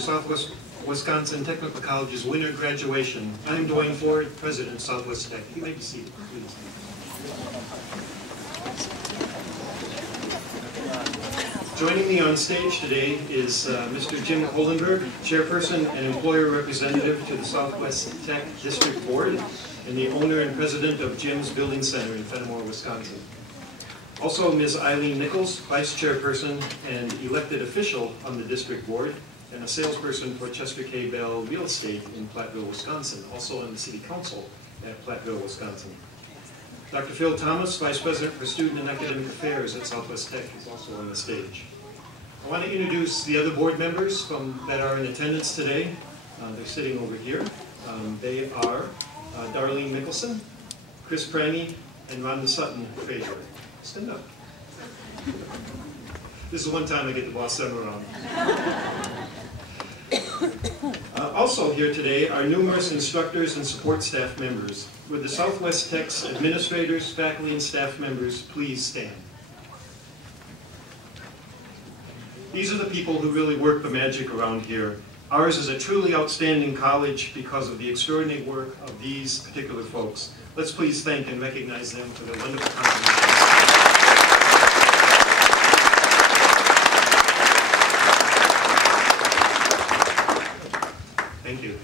Southwest Wisconsin Technical College's winter graduation. I'm Duane M, President of Southwest Tech. You may be seated, please. Joining me on stage today is Mr. Jim Kohlenberg, Chairperson and Employer Representative to the Southwest Tech District Board, and the owner and president of Jim's Building Center in Fenimore, Wisconsin. Also, Ms. Eileen Nichols, Vice Chairperson and elected official on the District Board, and a salesperson for Chester K. Bell Real Estate in Platteville, Wisconsin, also on the City Council at Platteville, Wisconsin. Dr. Phil Thomas, Vice President for Student and Academic Affairs at Southwest Tech, is also on the stage. I want to introduce the other board members that are in attendance today. They're sitting over here. They are Darlene Mickelson, Chris Prangy, and Rhonda Sutton Frazier. Stand up. This is one time I get to boss them around. Also here today are numerous instructors and support staff members. Would the Southwest Tech's administrators, faculty, and staff members please stand? These are the people who really work the magic around here. Ours is a truly outstanding college because of the extraordinary work of these particular folks. Let's please thank and recognize them for their wonderful contributions. Thank you.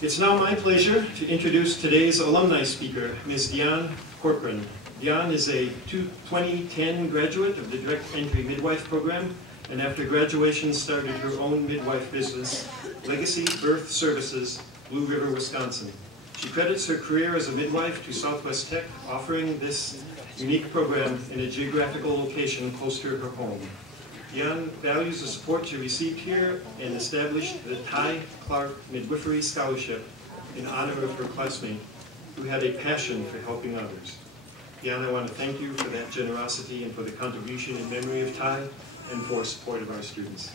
It's now my pleasure to introduce today's alumni speaker, Ms. Dionne Corcoran. Dionne is a 2010 graduate of the Direct Entry Midwife Program, and after graduation started her own midwife business, Legacy Birth Services, Blue River, Wisconsin. She credits her career as a midwife to Southwest Tech, offering this unique program in a geographical location close to her home. Dionne values the support she received here and established the Ty Clark Midwifery Scholarship in honor of her classmate, who had a passion for helping others. Dionne, I want to thank you for that generosity and for the contribution in memory of Ty and for support of our students.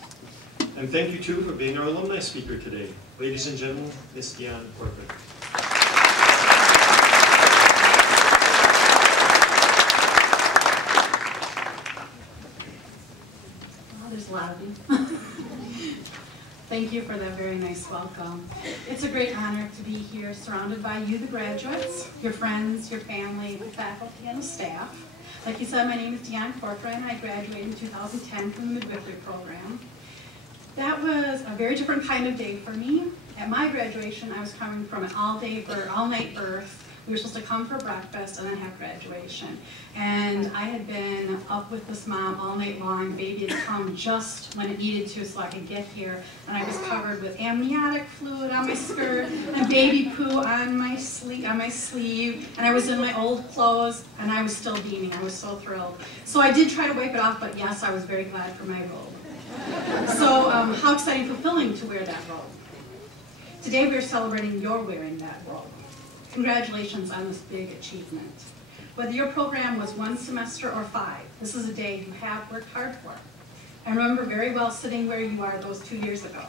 And thank you, too, for being our alumni speaker today. Ladies and gentlemen, Ms. Dionne Corcoran. There's a lot of you. Thank you for that very nice welcome. It's a great honor to be here surrounded by you, the graduates, your friends, your family, the faculty, and the staff. Like you said, my name is Dionne Corcoran. I graduated in 2010 from the midwifery program. That was a very different kind of day for me. At my graduation, I was coming from an all-night birth. We were supposed to come for breakfast and then have graduation. And I had been up with this mom all night long. Baby had come just when it needed to so I could get here. And I was covered with amniotic fluid on my skirt and baby poo on my sleeve. And I was in my old clothes and I was still beaming. I was so thrilled. So I did try to wipe it off, but yes, I was very glad for my robe. So how exciting and fulfilling to wear that robe. Today we are celebrating your wearing that robe. Congratulations on this big achievement. Whether your program was 1 semester or 5, this is a day you have worked hard for. I remember very well sitting where you are those 2 years ago.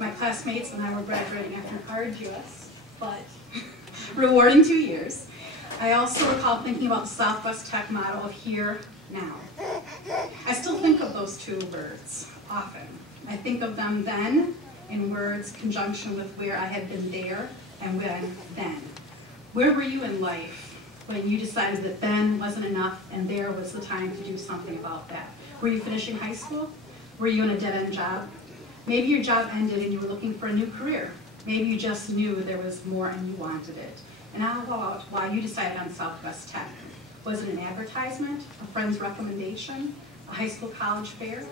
My classmates and I were graduating after an arduous but rewarding 2 years. I also recall thinking about the Southwest Tech motto of here, now. I still think of those 2 words often. I think of them then in words conjunction with where I had been there and when then. Where were you in life when you decided that then wasn't enough and there was the time to do something about that? Were you finishing high school? Were you in a dead-end job? Maybe your job ended and you were looking for a new career. Maybe you just knew there was more and you wanted it. And how about why you decided on Southwest Tech? Was it an advertisement, a friend's recommendation, a high school college fair?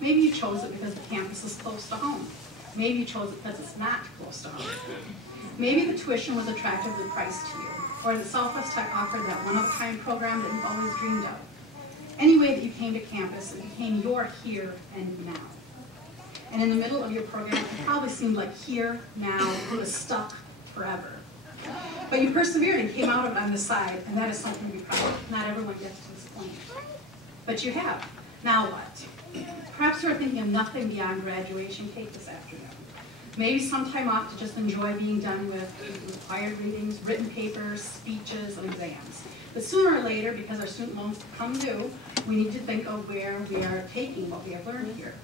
Maybe you chose it because the campus is close to home. Maybe you chose it because it's not close to home. Maybe the tuition was attractively priced to you, or that Southwest Tech offered that one-of-a-kind program that you've always dreamed of. Any way that you came to campus, it became your here and now. And in the middle of your program, it probably seemed like here, now, was stuck forever. But you persevered and came out of it on the side, and that is something to be proud of. Not everyone gets to this point. But you have. Now what? Perhaps you are thinking of nothing beyond graduation cake this afternoon. Maybe some time off to just enjoy being done with required readings, written papers, speeches, and exams. But sooner or later, because our student loans come due, we need to think of where we are taking what we have learned here.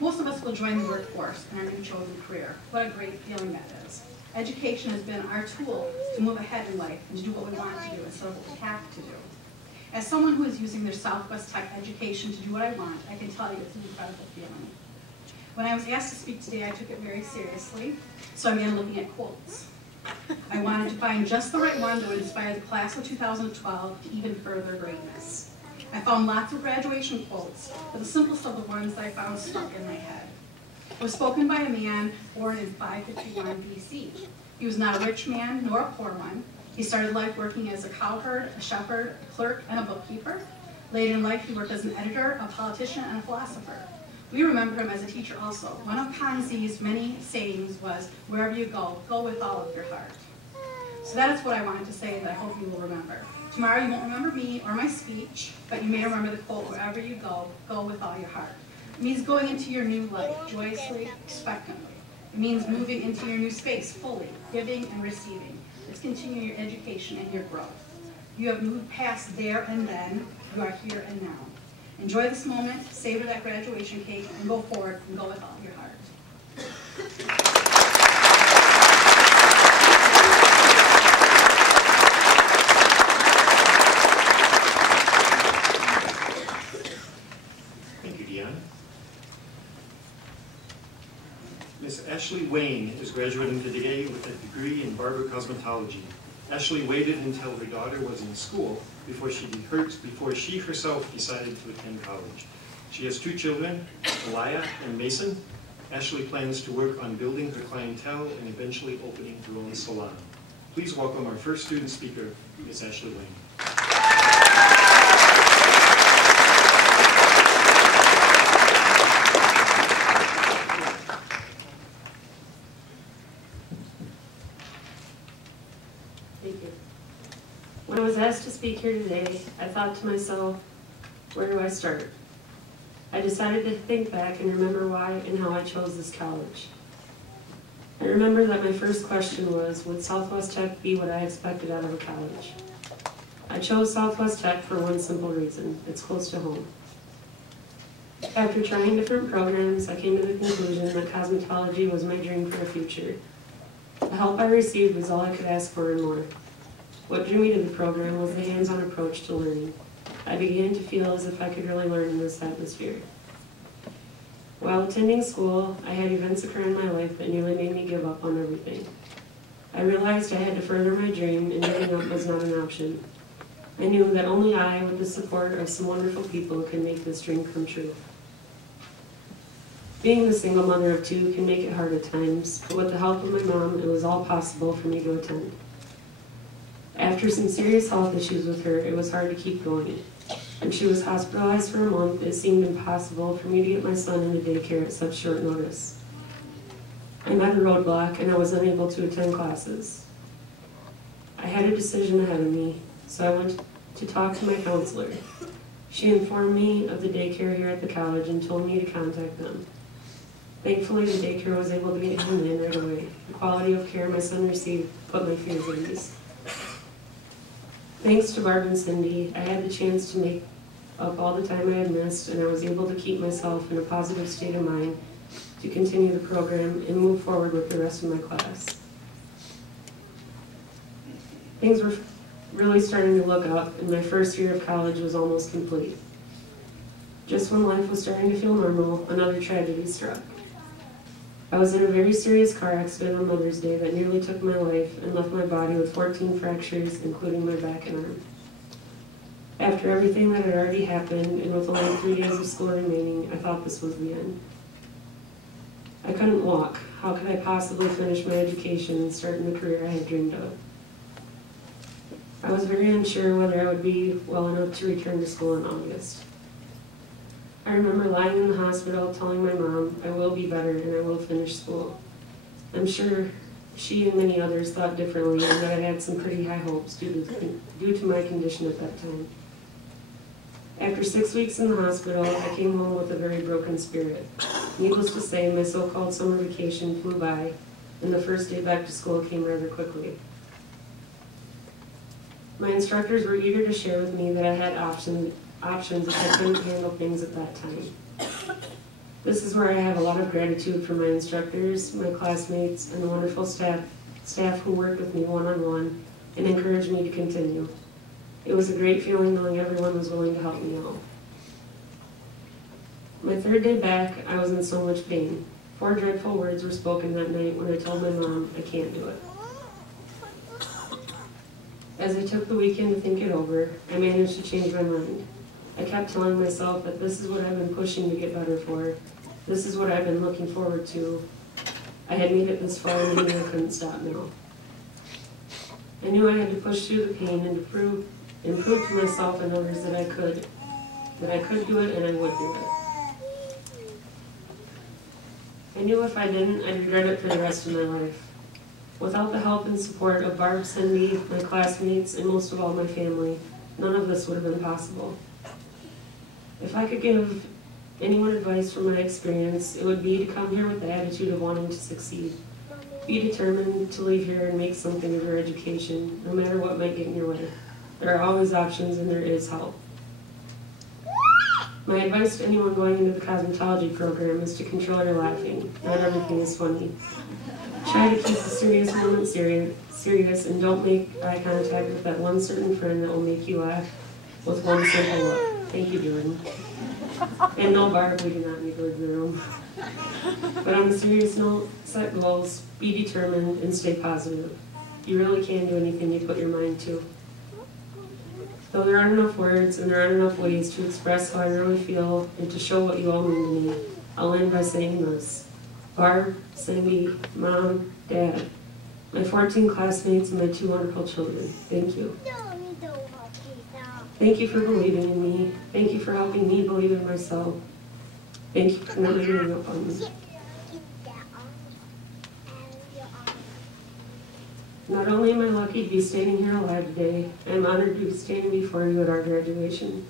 Most of us will join the workforce in our new chosen career. What a great feeling that is. Education has been our tool to move ahead in life and to do what we want to do instead of what we have to do. As someone who is using their Southwest Tech education to do what I want, I can tell you it's an incredible feeling. When I was asked to speak today, I took it very seriously, so I began looking at quotes. I wanted to find just the right one that would inspire the class of 2012 to even further greatness. I found lots of graduation quotes, but the simplest of the ones that I found stuck in my head. It was spoken by a man born in 551 BC. He was not a rich man nor a poor one. He started life working as a cowherd, a shepherd, a clerk, and a bookkeeper. Later in life, he worked as an editor, a politician, and a philosopher. We remember him as a teacher also. One of Kanzi's many sayings was, wherever you go with all of your heart. So that is what I wanted to say that I hope you will remember. Tomorrow you won't remember me or my speech, but you may remember the quote, wherever you go with all your heart. It means going into your new life, joyously, expectantly. It means moving into your new space fully, giving and receiving. It's continuing your education and your growth. You have moved past there and then, you are here and now. Enjoy this moment, savor that graduation cake, and go forward and go with all your heart. Thank you, Dionne. Miss Ashleigh Wayne is graduating today with a degree in Barber Cosmetology. Ashleigh waited until her daughter was in school before she herself decided to attend college. She has 2 children, Elia and Mason. Ashleigh plans to work on building her clientele and eventually opening her own salon. Please welcome our first student speaker, Miss Ashleigh Wayne. When I was asked to speak here today, I thought to myself, where do I start? I decided to think back and remember why and how I chose this college. I remember that my first question was, would Southwest Tech be what I expected out of a college? I chose Southwest Tech for one simple reason: it's close to home. After trying different programs, I came to the conclusion that cosmetology was my dream for the future. The help I received was all I could ask for and more. What drew me to the program was the hands-on approach to learning. I began to feel as if I could really learn in this atmosphere. While attending school, I had events occur in my life that nearly made me give up on everything. I realized I had to further my dream, and giving up was not an option. I knew that only I, with the support of some wonderful people, could make this dream come true. Being the single mother of 2 can make it hard at times, but with the help of my mom, it was all possible for me to attend. After some serious health issues with her, it was hard to keep going. When she was hospitalized for a month, it seemed impossible for me to get my son into daycare at such short notice. I met a roadblock and I was unable to attend classes. I had a decision ahead of me, so I went to talk to my counselor. She informed me of the daycare here at the college and told me to contact them. Thankfully, the daycare was able to get him in right away. The quality of care my son received put my fears at ease. Thanks to Barber and Cindy, I had the chance to make up all the time I had missed, and I was able to keep myself in a positive state of mind to continue the program and move forward with the rest of my class. Things were really starting to look up, and my first year of college was almost complete. Just when life was starting to feel normal, another tragedy struck. I was in a very serious car accident on Mother's Day that nearly took my life and left my body with 14 fractures, including my back and arm. After everything that had already happened, and with only 3 days of school remaining, I thought this was the end. I couldn't walk. How could I possibly finish my education and start in the career I had dreamed of? I was very unsure whether I would be well enough to return to school in August. I remember lying in the hospital telling my mom I will be better and I will finish school. I'm sure she and many others thought differently and that I had some pretty high hopes due to my condition at that time. After 6 weeks in the hospital, I came home with a very broken spirit. Needless to say, my so-called summer vacation flew by, and the first day back to school came rather quickly. My instructors were eager to share with me that I had options if I couldn't handle things at that time. This is where I have a lot of gratitude for my instructors, my classmates, and the wonderful staff who worked with me one-on-one and encouraged me to continue. It was a great feeling knowing everyone was willing to help me out. My third day back, I was in so much pain. 4 dreadful words were spoken that night when I told my mom I can't do it. As I took the weekend to think it over, I managed to change my mind. I kept telling myself that this is what I've been pushing to get better for. This is what I've been looking forward to. I had made it this far and I knew I couldn't stop now. I knew I had to push through the pain and to prove to myself and others that I could do it and I would do it. I knew if I didn't, I'd regret it for the rest of my life. Without the help and support of Barb, Cindy, my classmates, and most of all my family, none of this would have been possible. If I could give anyone advice from my experience, it would be to come here with the attitude of wanting to succeed. Be determined to leave here and make something of your education, no matter what might get in your way. There are always options and there is help. My advice to anyone going into the cosmetology program is to control your laughing. Not everything is funny. Try to keep the serious moments serious and don't make eye contact with that one certain friend that will make you laugh with one simple look. Thank you, Jordan. And no, Barb, we do not need words in the room. But on a serious note, set goals, be determined, and stay positive. You really can do anything you put your mind to. Though there aren't enough words and there aren't enough ways to express how I really feel and to show what you all mean to me, I'll end by saying this. Barb, Cindy, Mom, Dad, my 14 classmates, and my 2 wonderful children, thank you. Thank you for believing in me. Thank you for helping me believe in myself. Thank you for never giving up on me. Not only am I lucky to be standing here alive today, I am honored to be standing before you at our graduation.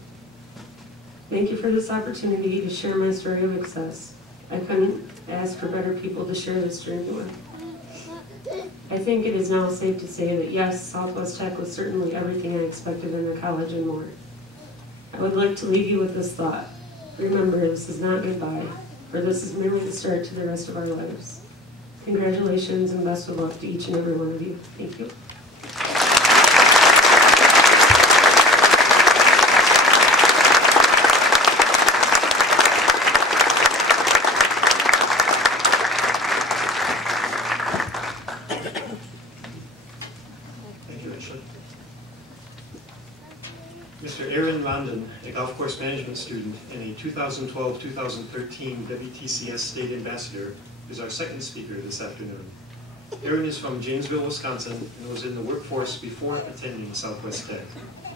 Thank you for this opportunity to share my story of success. I couldn't ask for better people to share this journey with. I think it is now safe to say that yes, Southwest Tech was certainly everything I expected in a college and more. I would like to leave you with this thought. Remember, this is not goodbye, for this is merely the start to the rest of our lives. Congratulations and best of luck to each and every one of you. Thank you. Thank you, Ashleigh. Mr. Rondon, a golf course management student and a 2012-2013 WTCS State Ambassador, is our second speaker this afternoon. Aaron is from Janesville, Wisconsin, and was in the workforce before attending Southwest Tech.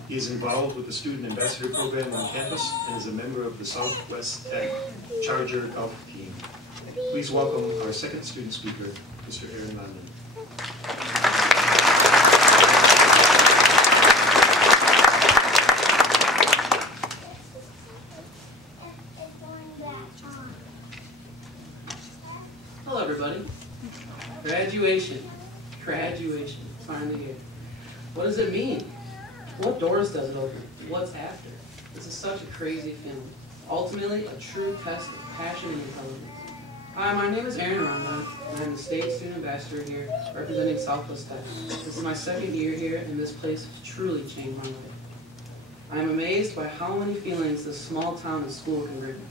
He is involved with the Student Ambassador Program on campus and is a member of the Southwest Tech Charger Golf Team. Please welcome our second student speaker, Mr. Aaron Rondon. Hello, everybody. Graduation. Graduation. Finally here. What does it mean? What doors does it open? What's after? This is such a crazy feeling. Ultimately, a true test of passion and intelligence. Hi, my name is Aaron Rondon, and I'm the State Student Ambassador here, representing Southwest Tech. This is my second year here, and this place has truly changed my life. I am amazed by how many feelings this small town and school can bring me.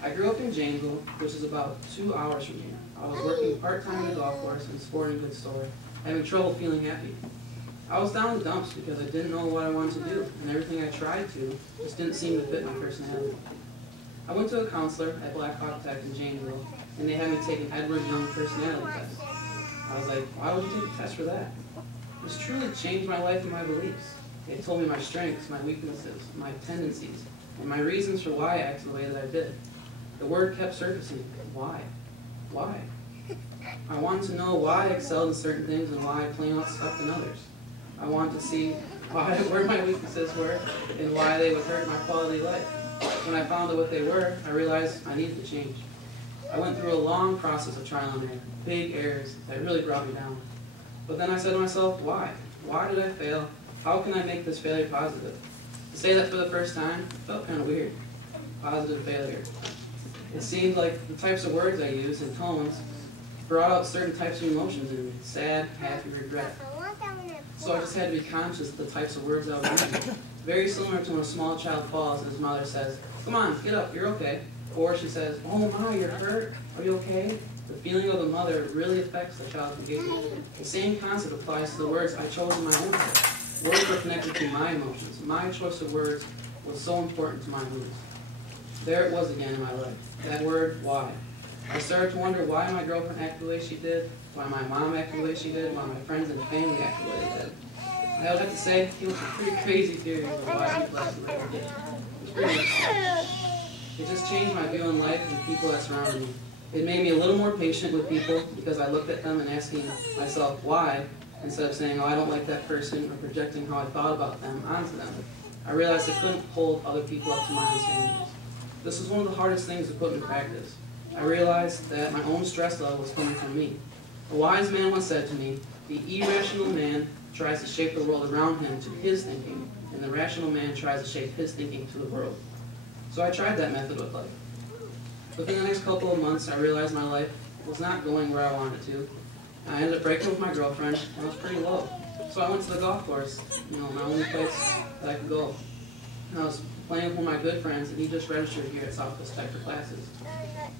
I grew up in Janesville, which is about 2 hours from here. I was working part-time in the golf course and sporting goods store, having trouble feeling happy. I was down in the dumps because I didn't know what I wanted to do, and everything I tried to just didn't seem to fit my personality. I went to a counselor at Black Hawk Tech in Janesville, and they had me take an Edward Young personality test. I was like, why would you take a test for that? This truly changed my life and my beliefs. It told me my strengths, my weaknesses, my tendencies, and my reasons for why I acted the way that I did. The word kept surfacing. Why? Why? I wanted to know why I excelled in certain things and why I plain out sucked in others. I wanted to see where my weaknesses were and why they would hurt my quality of life. When I found out what they were, I realized I needed to change. I went through a long process of trial and error, big errors that really brought me down. But then I said to myself, why? Why did I fail? How can I make this failure positive? To say that for the first time felt kind of weird. Positive failure. It seemed like the types of words I used and tones brought out certain types of emotions in me: sad, happy, regret. So I just had to be conscious of the types of words I was using. Very similar to when a small child falls and his mother says, "Come on, get up, you're okay." Or she says, "Oh my, you're hurt, are you okay?" The feeling of the mother really affects the child's behavior. The same concept applies to the words I chose in my own life. Words were connected to my emotions. My choice of words was so important to my moods. There it was again in my life. That word, why. I started to wonder why my girlfriend acted the way she did, why my mom acted the way she did, why my friends and family acted the way they did. I would have to say, he was a pretty crazy theory of why people acted the way they did. It was pretty interesting. It just changed my view on life and the people that surrounded me. It made me a little more patient with people because I looked at them and asking myself why, instead of saying, "Oh, I don't like that person," or projecting how I thought about them onto them. I realized I couldn't hold other people up to my own standards. This was one of the hardest things to put in practice. I realized that my own stress level was coming from me. A wise man once said to me, "The irrational man tries to shape the world around him to his thinking, and the rational man tries to shape his thinking to the world." So I tried that method with life. Within the next couple of months, I realized my life was not going where I wanted it to. I ended up breaking up with my girlfriend, and I was pretty low. So I went to the golf course, my only place that I could go. And I was playing with one of my good friends, and he just registered here at Southwest Tech for classes.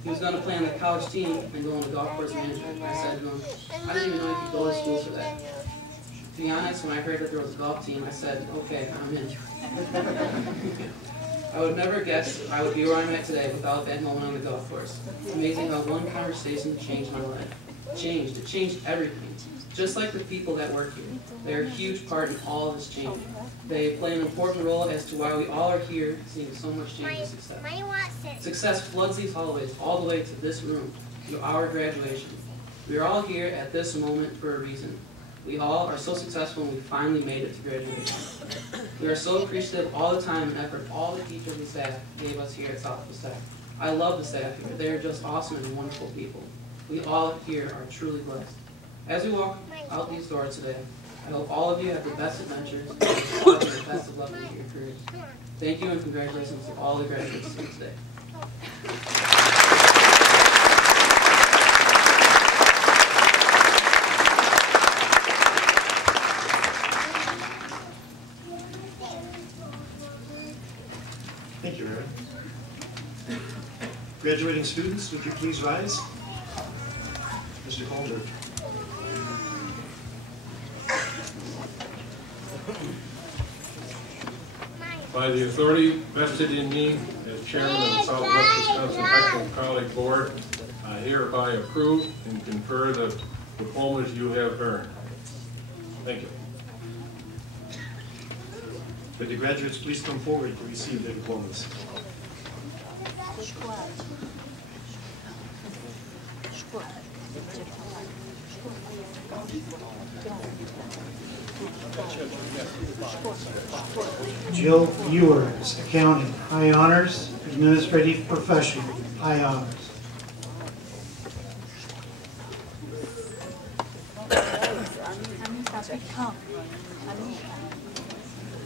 He was going to play on the college team and go on the golf course management. I said to him, "I didn't even know you could go to school for that." To be honest, when I heard that there was a golf team, I said, "Okay, I'm in." I would never guess I would be where I'm at today without that moment on the golf course. It's amazing how one conversation changed my life. It changed everything. Just like the people that work here. They're a huge part in all of this change. They play an important role as to why we all are here seeing so much change and success. Success floods these hallways all the way to this room, to our graduation. We are all here at this moment for a reason. We all are so successful and we finally made it to graduation. We are so appreciative of all the time and effort all the teachers and staff gave us here at Southwest Tech. I love the staff here. They are just awesome and wonderful people. We all here are truly blessed. As we walk out these doors today, I hope all of you have the best adventures and the best of luck in your careers. Thank you and congratulations to all the graduates here today. Thank you, Aaron. Graduating students, would you please rise? Mr. Kohlenberg. By the authority vested in me as chairman of the Southwest Wisconsin Technical College Board, I hereby approve and confer the diplomas you have earned. Thank you. Would the graduates please come forward to receive their diplomas? Jill Ewers, accounting, high honors. Administrative professional, high honors.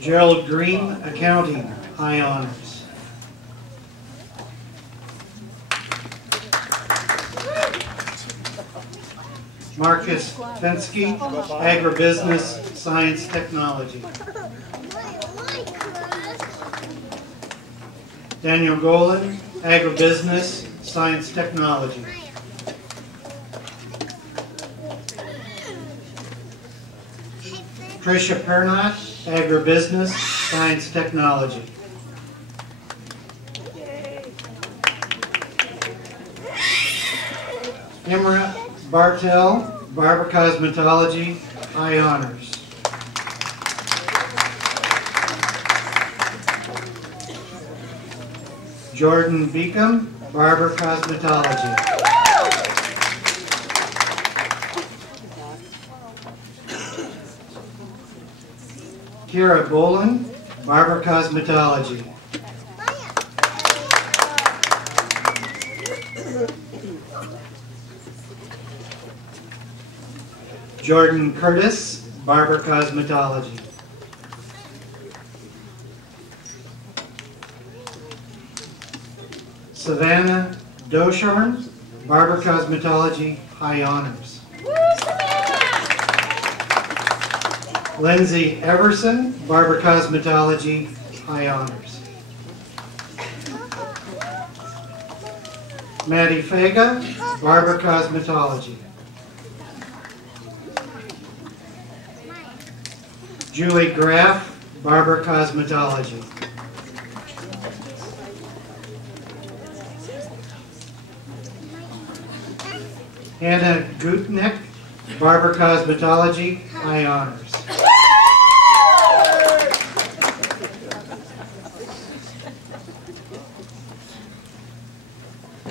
Gerald Green, accounting, high honors. Marcus Fensky, agribusiness, science, technology. Daniel Golan, agribusiness, science, technology. Tricia Pernot, agribusiness, science, technology. Imra Bartel, Barber Cosmetology, high honors. Jordan Beacom, Barber Cosmetology. Kira Boland, Barber Cosmetology. Jordan Curtis, Barber Cosmetology. Savannah Dosharn, Barber Cosmetology, high honors. Lindsay Everson, Barber Cosmetology, high honors. Maddie Faga, Barber Cosmetology. Julie Graff, Barber Cosmetology. Hannah Gutnick, Barber Cosmetology, high honors.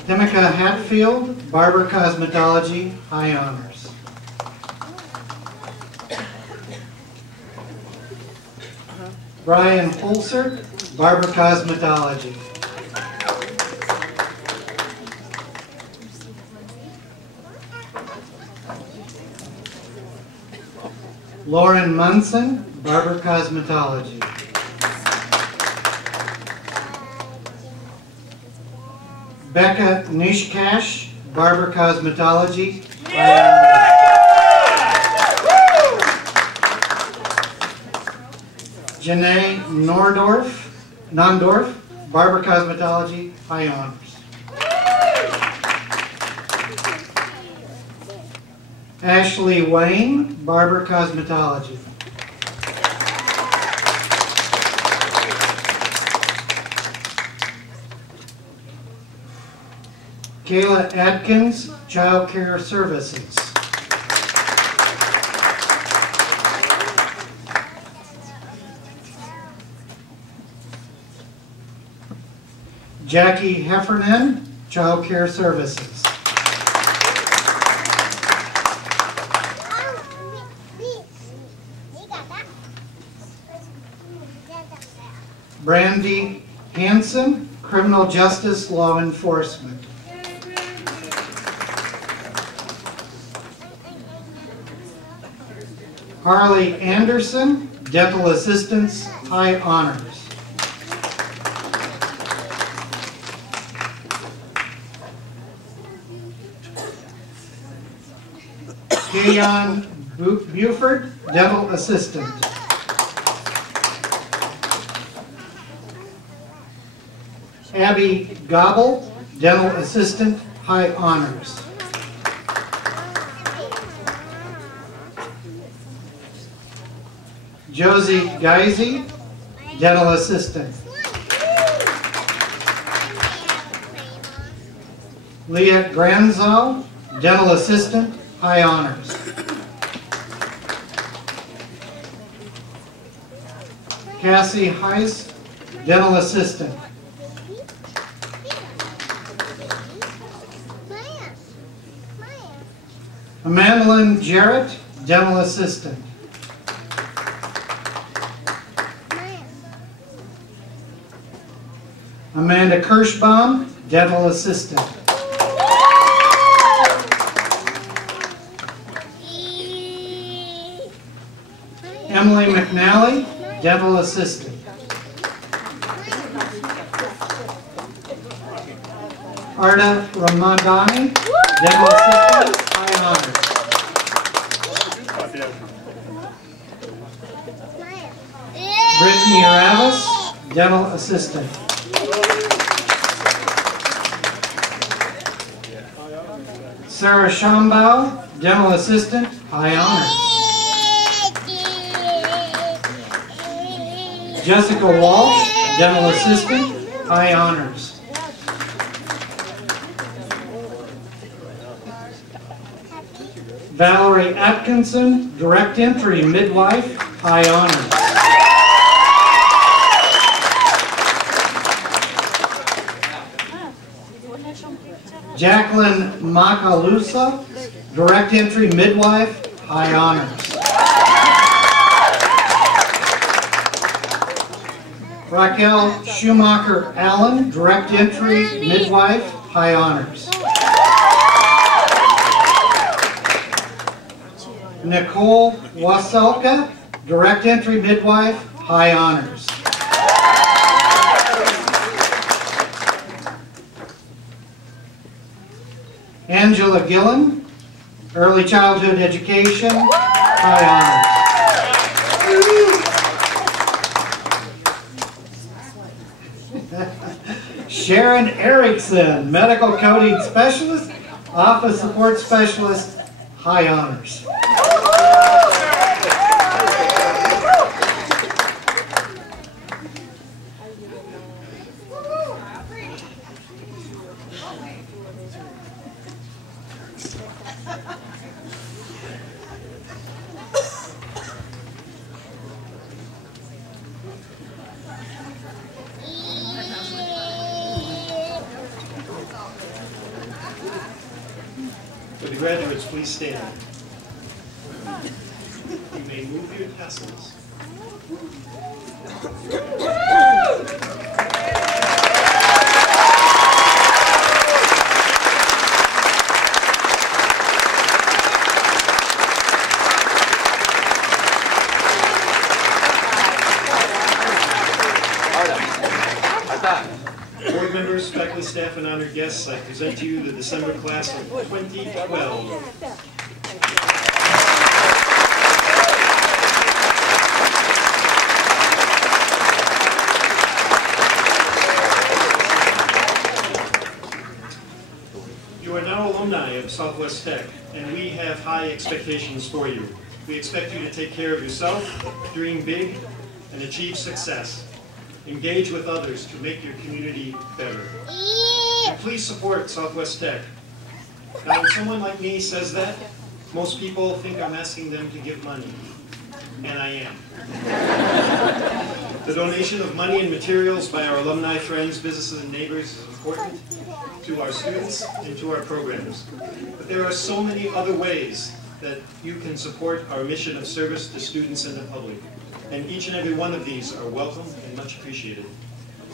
Timika Hatfield, Barber Cosmetology, high honors. Brian Holzer, Barber Cosmetology. Lauren Munson, Barber Cosmetology. Becca Nishkash, Barber Cosmetology. Janae Nondorf, Barber Cosmetology, high honors. Ashleigh Wayne, Barber Cosmetology. Kayla Atkins, Child Care Services. Jackie Heffernan, Child Care Services. Brandy Hansen, Criminal Justice Law Enforcement. Harley Anderson, Dental Assistance, high honors. Kayon Buford, Dental Assistant. Abby Gobble, Dental Assistant, high honors. Josie Geisy, Dental Assistant. Leah Granzow, Dental Assistant, high honors. Cassie Heiss, Dental Assistant. Amandalyn Jarrett, Dental Assistant. Amanda Kirschbaum, Dental Assistant. Emily McNally, Dental Assistant. Arda Ramadani, Dental Assistant, high honors. Brittany Ravis, Dental Assistant. Sarah Schambau, Dental Assistant, high honors. Jessica Walsh, Dental Assistant, high honors. Valerie Atkinson, Direct Entry Midwife, high honors. Jacqueline Macalusa, Direct Entry Midwife, high honors. Raquel Schumacher Allen, Direct Entry Midwife, high honors. Nicole Waselka, Direct Entry Midwife, high honors. Angela Gillen, Early Childhood Education, high honors. Sharon Erickson, Medical Coding Specialist, Office Support Specialist, high honors. Would the graduates please stand? You may move your tassels. Board members, faculty, staff, and honored guests, I present to you the December class of 2012. You are now alumni of Southwest Tech, and we have high expectations for you. We expect you to take care of yourself, dream big, and achieve success. Engage with others to make your community better. And please support Southwest Tech. Now, when someone like me says that, most people think I'm asking them to give money, and I am. The donation of money and materials by our alumni, friends, businesses, and neighbors is important to our students and to our programs. But there are so many other ways that you can support our mission of service to students and the public. And each and every one of these are welcome and much appreciated.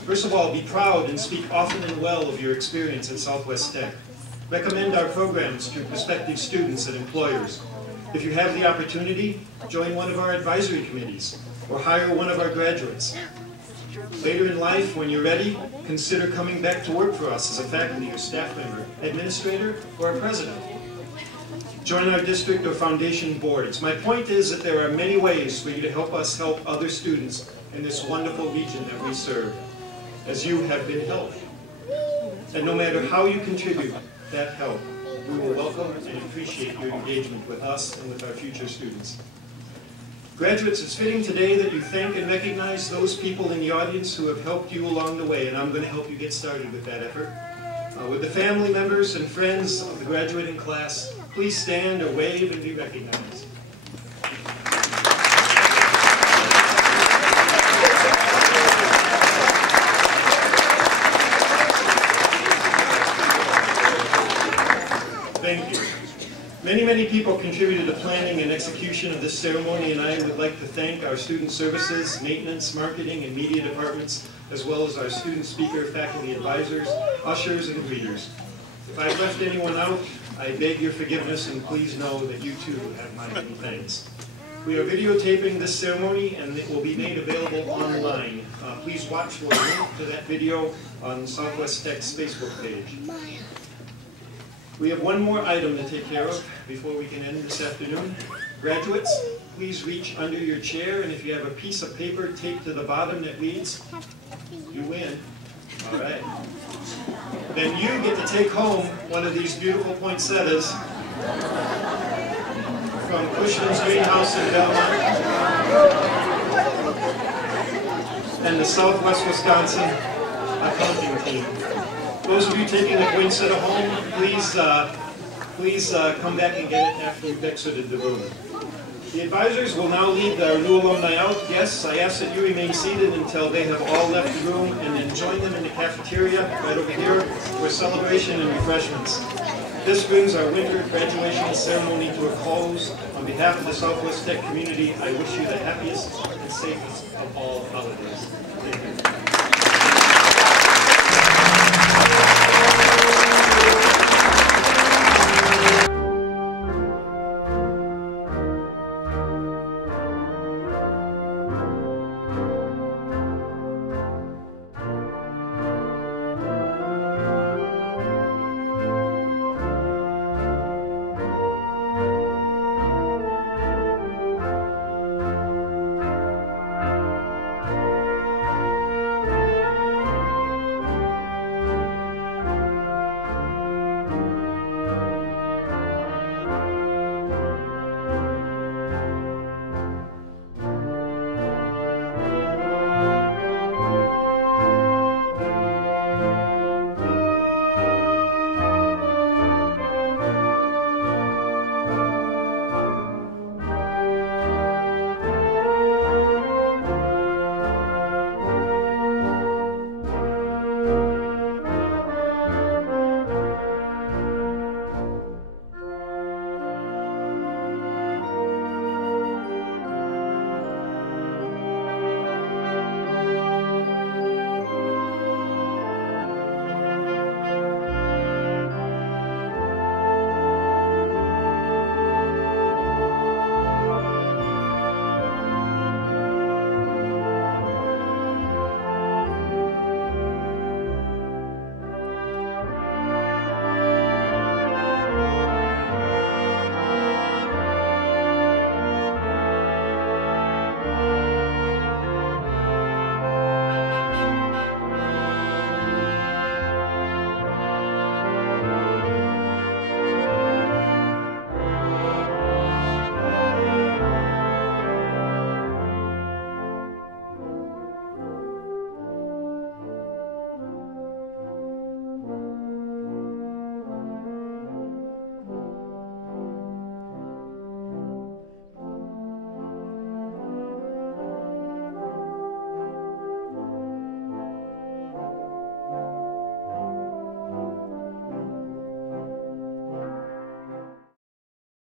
First of all, be proud and speak often and well of your experience at Southwest Tech. Recommend our programs to prospective students and employers. If you have the opportunity, join one of our advisory committees or hire one of our graduates. Later in life, when you're ready, consider coming back to work for us as a faculty or staff member, administrator, or a president. Join our district or foundation boards. My point is that there are many ways for you to help us help other students in this wonderful region that we serve, as you have been helped. And no matter how you contribute that help, we will welcome and appreciate your engagement with us and with our future students. Graduates, it's fitting today that you thank and recognize those people in the audience who have helped you along the way, and I'm going to help you get started with that effort. With the family members and friends of the graduating class, please stand or wave and be recognized. Thank you. Many people contributed to planning and execution of this ceremony, and I would like to thank our student services, maintenance, marketing, and media departments, as well as our student speaker, faculty advisors, ushers, and greeters. If I've left anyone out, I beg your forgiveness, and please know that you too have my many thanks. We are videotaping this ceremony, and it will be made available online. Please watch for a link to that video on Southwest Tech's Facebook page. We have one more item to take care of before we can end this afternoon. Graduates, please reach under your chair, and if you have a piece of paper taped to the bottom that reads, "You win." All right. Then you get to take home one of these beautiful poinsettias from Cushman's Greenhouse in Belmont and the Southwest Wisconsin accounting team. Those of you taking the poinsettia home, please come back and get it after you've exited the room. The advisors will now lead our new alumni out. Guests, I ask that you remain seated until they have all left the room, and then join them in the cafeteria right over here for celebration and refreshments. This brings our winter graduation ceremony to a close. On behalf of the Southwest Tech community, I wish you the happiest and safest of all holidays. Thank you.